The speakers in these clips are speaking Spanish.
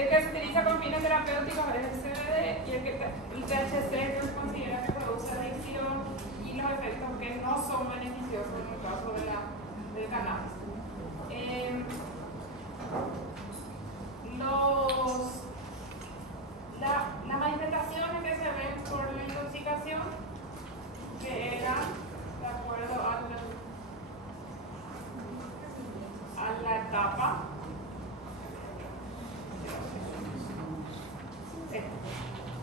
El que se utiliza con fines terapéuticos es el CBD y el THC que se considera que produce adicción y los efectos que no son beneficiosos en el caso del cannabis. Las manifestaciones que se ven por la intoxicación, que eran de acuerdo a la etapa.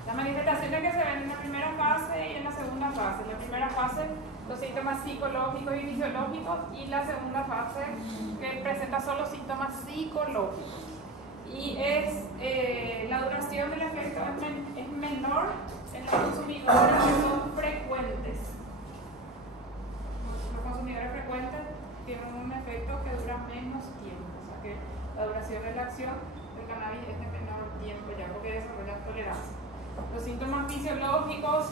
Las manifestaciones que se ven en la primera fase y en la segunda fase. En la primera fase, los síntomas psicológicos y fisiológicos, y la segunda fase que presenta solo síntomas psicológicos. Y la duración del efecto es menor en los consumidores que son frecuentes. Los consumidores frecuentes tienen un efecto que dura menos tiempo, o sea que la duración de la acción del cannabis es de menor tiempo ya porque desarrolla tolerancia. Los síntomas fisiológicos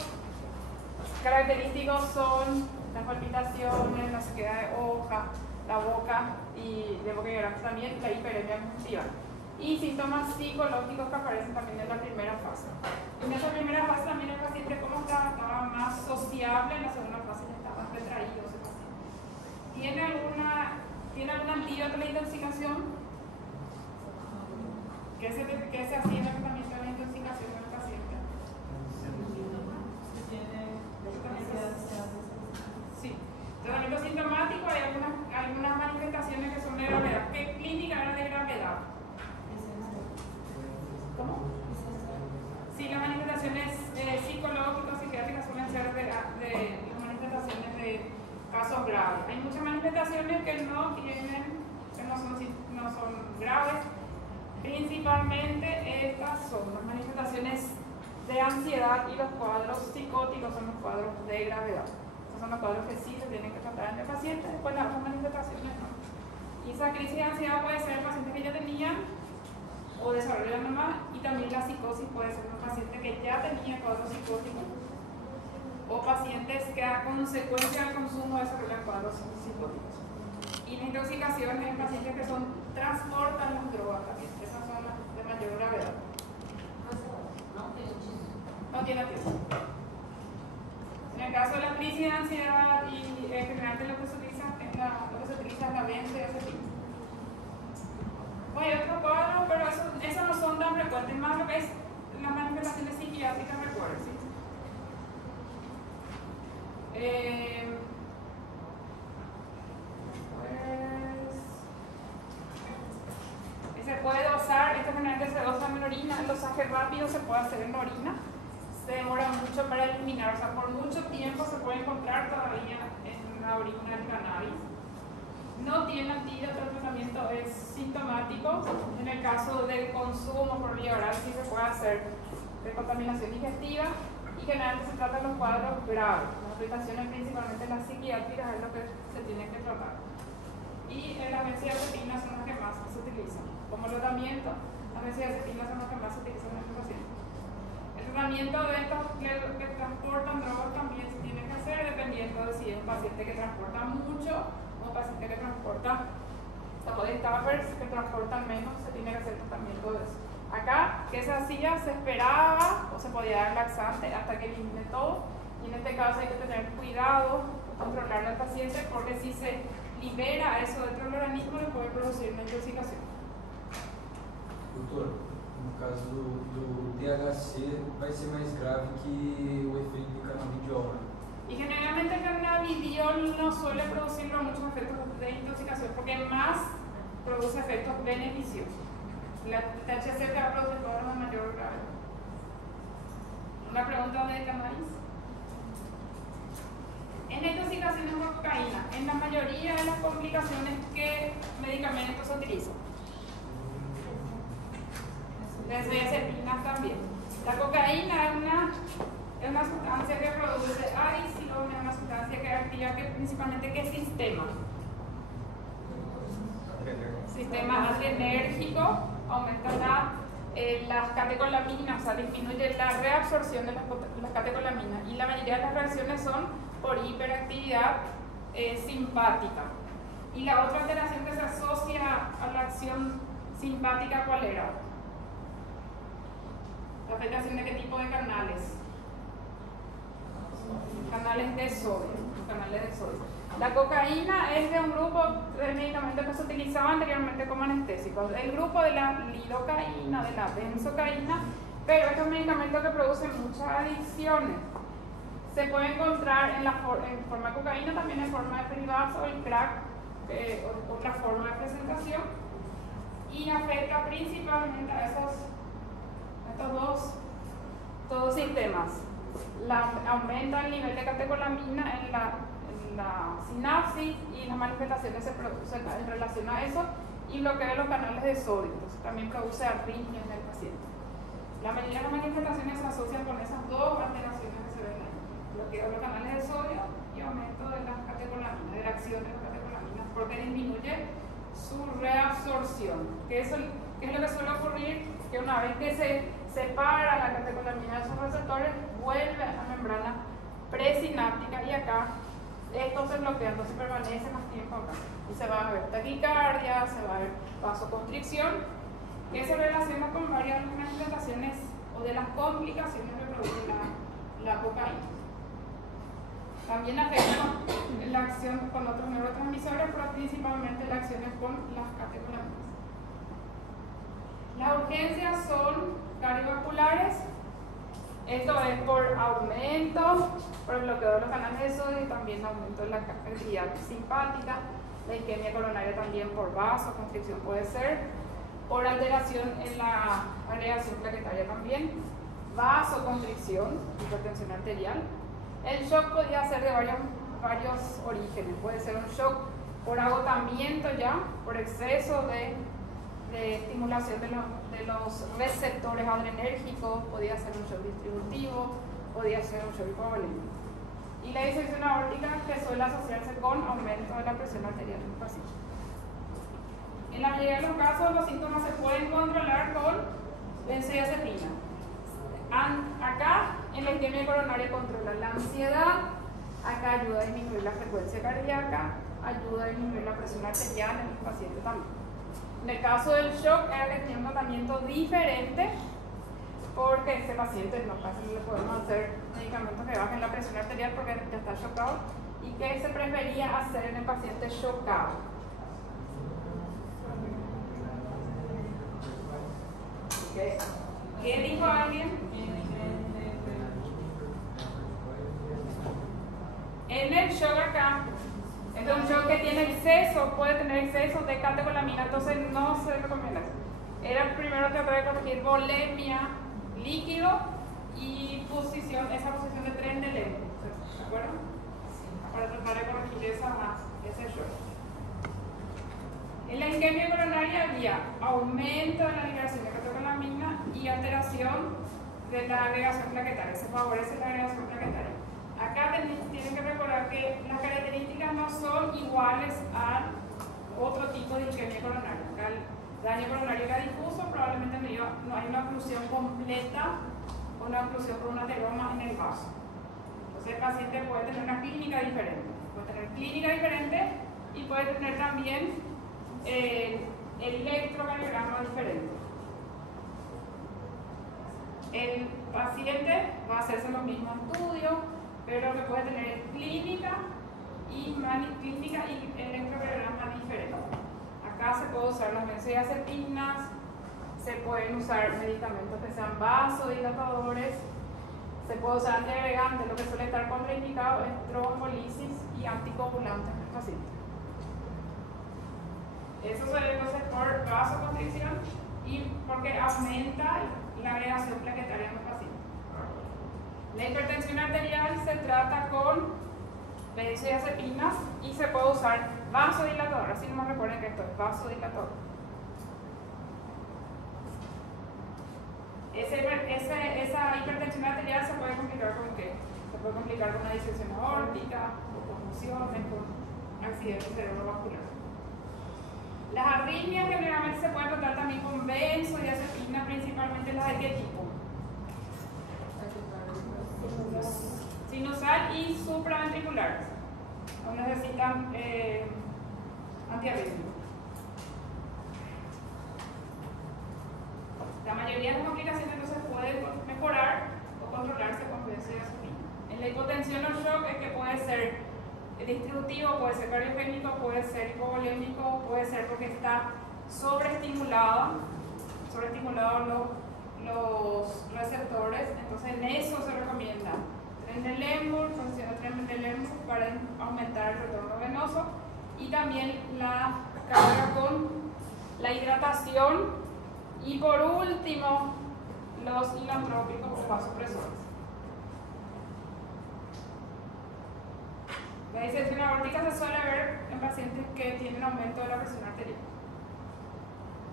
característicos son las palpitaciones, la sequedad de hoja, la boca y de boca y garganta también, la hiperemia congestiva. Y síntomas psicológicos que aparecen también en la primera fase. En esa primera fase también el paciente como estaba más sociable, en la segunda fase ya estaba más retraído ese paciente. ¿Tiene algún antídoto de la intoxicación? ¿Qué se hacía en el tratamiento de la intoxicación del paciente? Sí. Tratamiento sintomático, hay algunas manifestaciones que son de gravedad. ¿Qué clínica era de gravedad? ¿Cómo? Sí, las manifestaciones psicológicas, psiquiátricas suelen ser de las manifestaciones de casos graves. Hay muchas manifestaciones que no son graves. Principalmente estas son las manifestaciones de ansiedad y los cuadros psicóticos son los cuadros de gravedad. Estos son los cuadros que sí se tienen que tratar en el paciente, después las otras manifestaciones no. Y esa crisis de ansiedad puede ser el paciente que ya tenía o desarrollo de la mamá, y también la psicosis puede ser un paciente que ya tenía cuadros psicóticos o pacientes que a consecuencia del consumo desarrollan cuadros psicóticos. Y la intoxicación en pacientes que transportan las drogas también. Esas son las de mayor gravedad. No tiene tiempo. En el caso de la crisis de ansiedad y generalmente lo que se utiliza es la benzodiazepina. Hay otro cuadro, pero esos no son tan frecuentes, más lo que es las manifestaciones psiquiátricas, recuerden, ¿sí? Se puede dosar, esto generalmente se dosa en orina, el dosaje rápido se puede hacer en orina, se demora mucho para eliminar, o sea, por mucho tiempo se puede encontrar todavía en la orina el cannabis. No tiene antídoto, el tratamiento es sintomático. En el caso del consumo por vía oral sí se puede hacer de contaminación digestiva y generalmente se tratan los cuadros graves. Las aplicaciones principalmente las psiquiátricas es lo que se tiene que tratar. Y las benzodiazepinas son las que más se utilizan. Como tratamiento, las benzodiazepinas son las que más se utilizan en el paciente. El tratamiento de estos que transportan drogas también se tiene que hacer dependiendo de si es un paciente que transporta mucho o un paciente que transporta tappers que transportan menos, se tiene que hacer tratamiento de eso. Acá, ¿qué se hacía? Se esperaba o se podía dar laxante hasta que elimine todo, y en este caso hay que tener cuidado, controlar al paciente, porque si se libera eso dentro del organismo le puede producir una intoxicación. Doutor, no caso do THC vai ser mais grave que o efeito do canabidiol, né? Y generalmente el cannabidiol no suele producir muchos efectos de intoxicación porque más produce efectos beneficiosos. La THC te va a producir cuadros de mayor gravedad. ¿Una pregunta de cannabis? En la intoxicación por cocaína, en la mayoría de las complicaciones, ¿qué medicamentos se utilizan? Benzodiazepinas también. La cocaína es una sustancia que produce adicción, es una sustancia que activa principalmente ¿qué sistema? Sistema adrenérgico, aumenta las catecolaminas, o sea, disminuye la reabsorción de las catecolaminas, y la mayoría de las reacciones son por hiperactividad simpática. Y la otra alteración que se asocia a la acción simpática, ¿cuál era? La afectación de qué tipo de canales. Canales de sodio. La cocaína es de un grupo de medicamentos que se utilizaban anteriormente como anestésicos. El grupo de la lidocaína, de la benzocaína, pero estos medicamentos que producen muchas adicciones. Se puede encontrar en forma de cocaína, también en forma de derivados o el crack, otra forma de presentación. Y afecta principalmente a estos dos sistemas. Aumenta el nivel de catecolamina en la sinapsis y las manifestaciones se producen en relación a eso y bloquea los canales de sodio. Entonces también produce arritmias en el paciente. La mayoría de las manifestaciones se asocian con esas dos alteraciones que se ven ahí. Bloqueo de los canales de sodio y aumento de las catecolaminas, de la acción de las catecolaminas, porque disminuye su reabsorción. ¿Qué es lo que suele ocurrir? Que una vez que se separa la catecolamina de sus receptores, vuelve a la membrana presináptica y acá esto se bloquea, entonces permanece más tiempo acá. Y se va a ver taquicardia, se va a ver vasoconstricción, que se relaciona con varias de las manifestaciones o de las complicaciones que produce la cocaína. También afecta la acción con otros neurotransmisores, pero principalmente la acción es con las catecolaminas. Las urgencias son cardiovasculares. Esto es por aumento, por bloqueo de los canales de sodio y también aumento de la actividad simpática. La isquemia coronaria también por vasoconstricción puede ser, por alteración en la agregación plaquetaria también, vasoconstricción, hipertensión arterial. El shock podría ser de varios orígenes. Puede ser un shock por agotamiento ya, por exceso de estimulación de los receptores adrenérgicos, podría ser un shock distributivo, podría ser un shock hipovolémico. Y la disección aórtica que suele asociarse con aumento de la presión arterial en el paciente. En la mayoría de los casos los síntomas se pueden controlar con benzodiazepina. Acá en la isquemia coronaria controla la ansiedad, acá ayuda a disminuir la frecuencia cardíaca, ayuda a disminuir la presión arterial en el paciente también. En el caso del shock, tiene un tratamiento diferente porque este paciente no casi le podemos hacer medicamentos que bajen la presión arterial porque ya está chocado y que se prefería hacer en el paciente chocado. ¿Qué dijo alguien? En el shock acá, es un shock que tiene exceso, puede tener exceso de catecolamina, entonces no se recomienda eso. Era primero que puede corregir volemia, líquido y esa posición de tren de lengua, ¿de acuerdo? Para tratar de corregir ese shock. En la isquemia coronaria había aumento de la liberación de catecolamina y alteración de la agregación plaquetaria, se favorece la agregación plaquetaria. Acá tienen que recordar que las características no son iguales a otro tipo de isquemia coronaria. Acá el daño coronario era difuso, probablemente no hay una oclusión completa o una oclusión por un ateroma en el vaso. Entonces el paciente puede tener una clínica diferente. Puede tener clínica diferente y puede tener también el electrocardiograma diferente. El paciente va a hacerse los mismos estudios, pero que puede tener clínica y electrocardiograma diferente. Acá se puede usar las benzodiazepinas, se pueden usar medicamentos que sean vasodilatadores, se puede usar antiagregantes, lo que suele estar contraindicado es trombolisis y anticoagulantes en el paciente. Eso suele ser por vasoconstricción y porque aumenta la agregación plaquetaria en el paciente. La hipertensión arterial se trata con benzodiazepinas y se puede usar vasodilatador, así no me recuerden que esto es vasodilatador. Esa hipertensión arterial se puede complicar con ¿qué? Se puede complicar con una disección aórtica, con conmociones, con accidentes cerebrovasculares. Las arritmias generalmente se pueden tratar también con benzodiazepina, principalmente las de qué tipo. Sinusal y supraventriculares. No necesitan antiarrítmicos. La mayoría de las complicaciones entonces pueden puede mejorar o controlarse con benzodiazepina. En la hipotensión o shock es que puede ser distributivo, puede ser cardiogénico, puede ser hipovolémico, puede ser porque está sobreestimulados los receptores. Entonces en eso se recomienda trendelenburg, para aumentar el retorno venoso, y también la carga con la hidratación, y por último los inotrópicos o vasopresores. La disección aórtica se suele ver en pacientes que tienen aumento de la presión arterial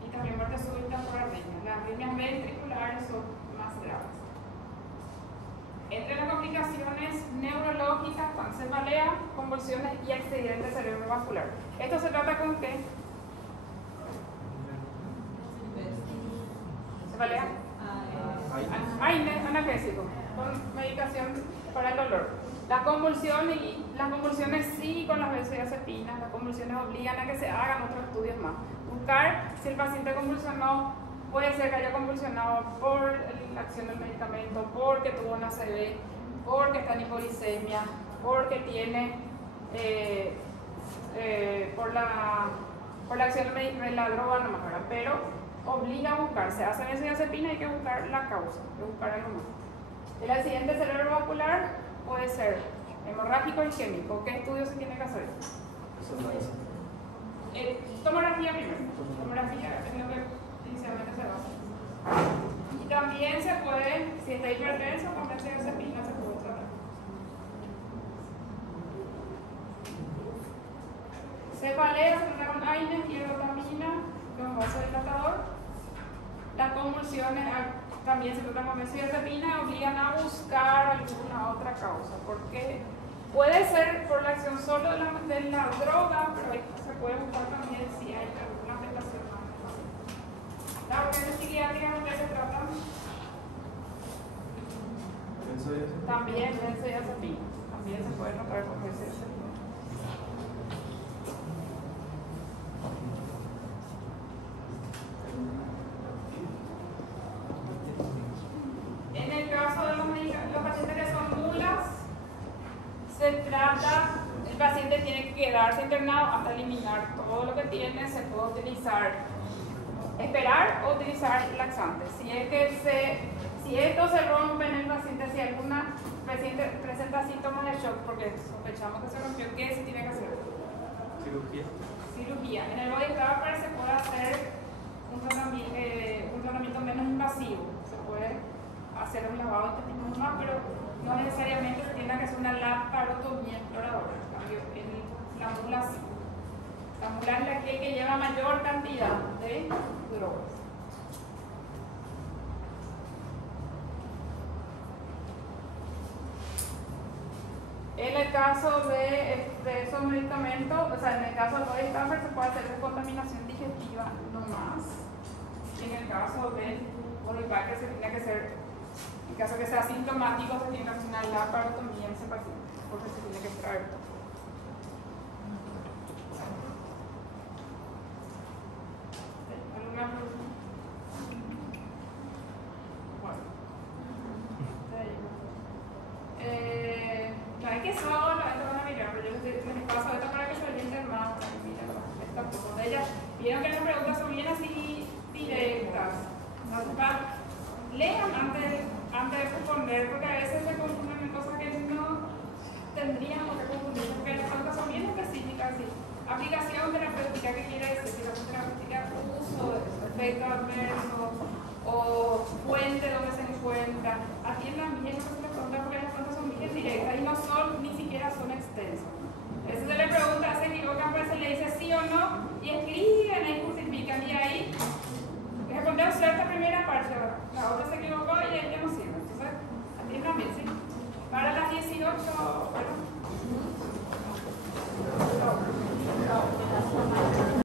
y también muerte súbita por arritmia. Las arritmias ventriculares son más graves. Entre las complicaciones neurológicas están cefalea, convulsiones y accidente cerebrovascular. ¿Esto se trata con qué? ¿Cefalea? Analgésico, con medicación para el dolor. Las convulsiones sí, con las benzodiazepinas. Las convulsiones obligan a que se hagan otros estudios más. Buscar si el paciente convulsionó, puede ser que haya convulsionado por la acción del medicamento, porque tuvo una ACV, porque está en hipoglicemia, porque tiene por la acción de la droga, no más, ¿verdad? Pero obliga a buscar, se hace benzodiazepina, hay que buscar la causa, hay que buscar algo más. El accidente cerebrovascular puede ser hemorrágico y isquémico. ¿Qué estudio se tiene que hacer? Tomografía primero. Tomografía es lo que inicialmente se basa. Y también se puede, si está hipertenso, con benzodiazepina se puede tratar. Cefalea se trata con AINES y ergotamina, con vasodilatador. Las convulsiones también se tratan con benzodiazepina, obligan a buscar alguna otra causa, porque puede ser por la acción solo de la droga, pero se puede buscar también si hay alguna afectación más. Las urgencias psiquiátricas que se tratan también benzodiazepina, también se puede tratar con benzodiazepina. En el caso de los pacientes que son mulas, se trata, el paciente tiene que quedarse internado hasta eliminar todo lo que tiene. Se puede utilizar, esperar o utilizar laxantes. Si esto se rompe en el paciente, si alguna paciente presenta síntomas de shock, porque sospechamos que se rompió, ¿qué se tiene que hacer? Cirugía. En el body stopper se puede hacer un tratamiento menos invasivo. Se puede hacer un lavado intestinal más, pero no necesariamente se tiene que hacer una laparotomía exploradora. En cambio, en la mula sí. La mula es la que lleva mayor cantidad de drogas. En el caso de esos medicamentos, o sea, en el caso del body stopper se puede hacer descontaminación digestiva no más. Y en el caso del body packer se tiene que hacer, en caso que sea sintomático, se tiene que hacer una laparotomía en ese paciente, porque se tiene que extraer todo. ¿Alguna pregunta? Bueno. Es que solo la gente van a mirar, pero yo les paso esto para que se orienten más. Mira, esta foto de ella. Vieron que las preguntas son bien así directas. Lean antes de responder, porque a veces se confunden en cosas que no tendríamos que confundir, porque las preguntas son bien específicas. ¿Sí? Aplicación terapéutica, ¿qué quiere decir? Terapéutica, uso, efecto adverso o fuente donde se encuentra. Atiendan bien lo que se les pregunta, porque las preguntas son bien directas y no son, ni siquiera son extensas. A veces se le pregunta, se equivocan, pero se le dice sí o no y escriben y justifican, y ahí respondemos cierta primera parte, la otra se equivocó y ahí ya no sirve. Entonces, atiendan bien, ¿sí? Para las 18, bueno.